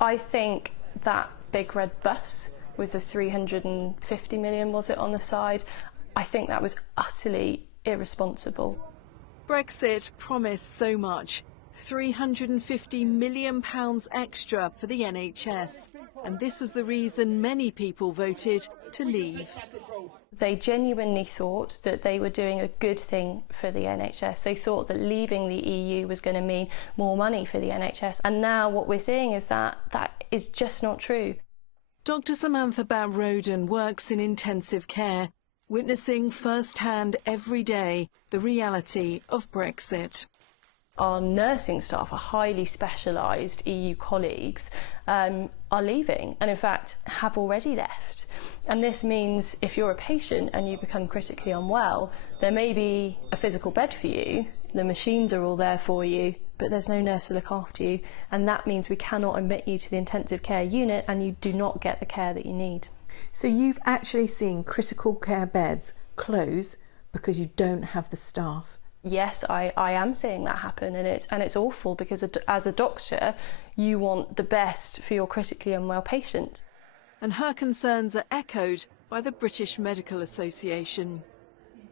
I think that big red bus with the 350 million, was it, on the side, I think that was utterly irresponsible. Brexit promised so much. £350 million extra for the NHS. And this was the reason many people voted to leave. They genuinely thought that they were doing a good thing for the NHS. They thought that leaving the EU was going to mean more money for the NHS. And now what we're seeing is that that is just not true. Dr. Samantha Batt-Rawden works in intensive care, witnessing firsthand every day the reality of Brexit. Our nursing staff, our highly specialised EU colleagues, are leaving and in fact have already left. And this means if you're a patient and you become critically unwell, there may be a physical bed for you, the machines are all there for you, but there's no nurse to look after you, and that means we cannot admit you to the intensive care unit and you do not get the care that you need. So you've actually seen critical care beds close because you don't have the staff? Yes, I am seeing that happen, and it's awful because as a doctor you want the best for your critically unwell patient. And her concerns are echoed by the British Medical Association.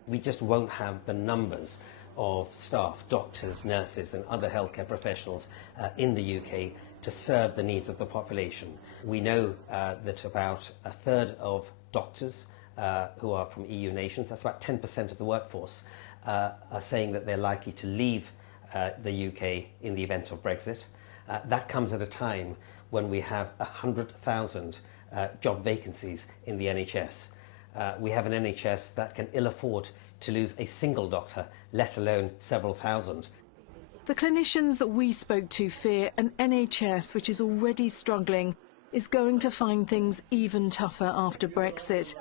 We just won't have the numbers of staff, doctors, nurses and other healthcare professionals in the UK to serve the needs of the population. We know that about a third of doctors who are from EU nations, that's about 10% of the workforce, are saying that they're likely to leave the UK in the event of Brexit. That comes at a time when we have 100,000 job vacancies in the NHS. We have an NHS that can ill afford to lose a single doctor, let alone several thousand. The clinicians that we spoke to fear an NHS which is already struggling is going to find things even tougher after Brexit.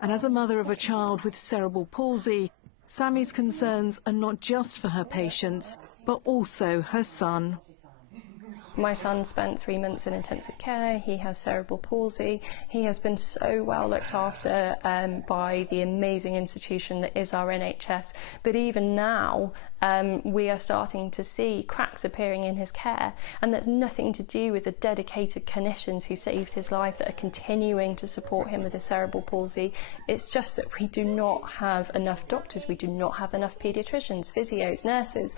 And as a mother of a child with cerebral palsy, Sammy's concerns are not just for her patients, but also her son. My son spent 3 months in intensive care. He has cerebral palsy. He has been so well looked after by the amazing institution that is our NHS. But even now, we are starting to see cracks appearing in his care, and that's nothing to do with the dedicated clinicians who saved his life that are continuing to support him with his cerebral palsy. It's just that we do not have enough doctors. We do not have enough paediatricians, physios, nurses.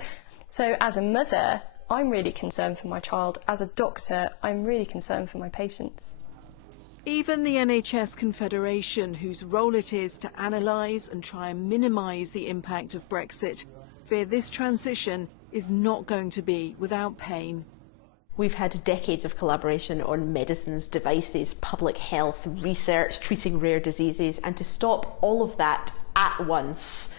So as a mother, I'm really concerned for my child. As a doctor, I'm really concerned for my patients. Even the NHS Confederation, whose role it is to analyse and try and minimise the impact of Brexit, fear this transition is not going to be without pain. We've had decades of collaboration on medicines, devices, public health, research, treating rare diseases, and to stop all of that at once,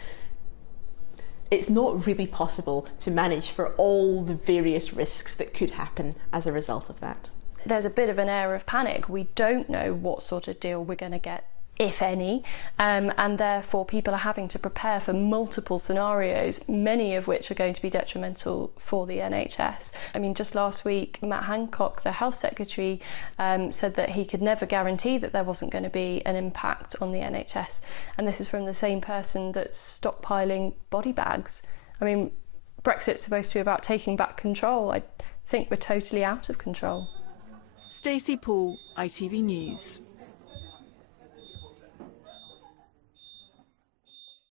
it's not really possible to manage for all the various risks that could happen as a result of that. There's a bit of an air of panic. We don't know what sort of deal we're going to get, if any, and therefore people are having to prepare for multiple scenarios, many of which are going to be detrimental for the NHS. I mean, just last week, Matt Hancock, the Health Secretary, said that he could never guarantee that there wasn't going to be an impact on the NHS, and this is from the same person that's stockpiling body bags. I mean, Brexit's supposed to be about taking back control. I think we're totally out of control. Stacey Paul, ITV News.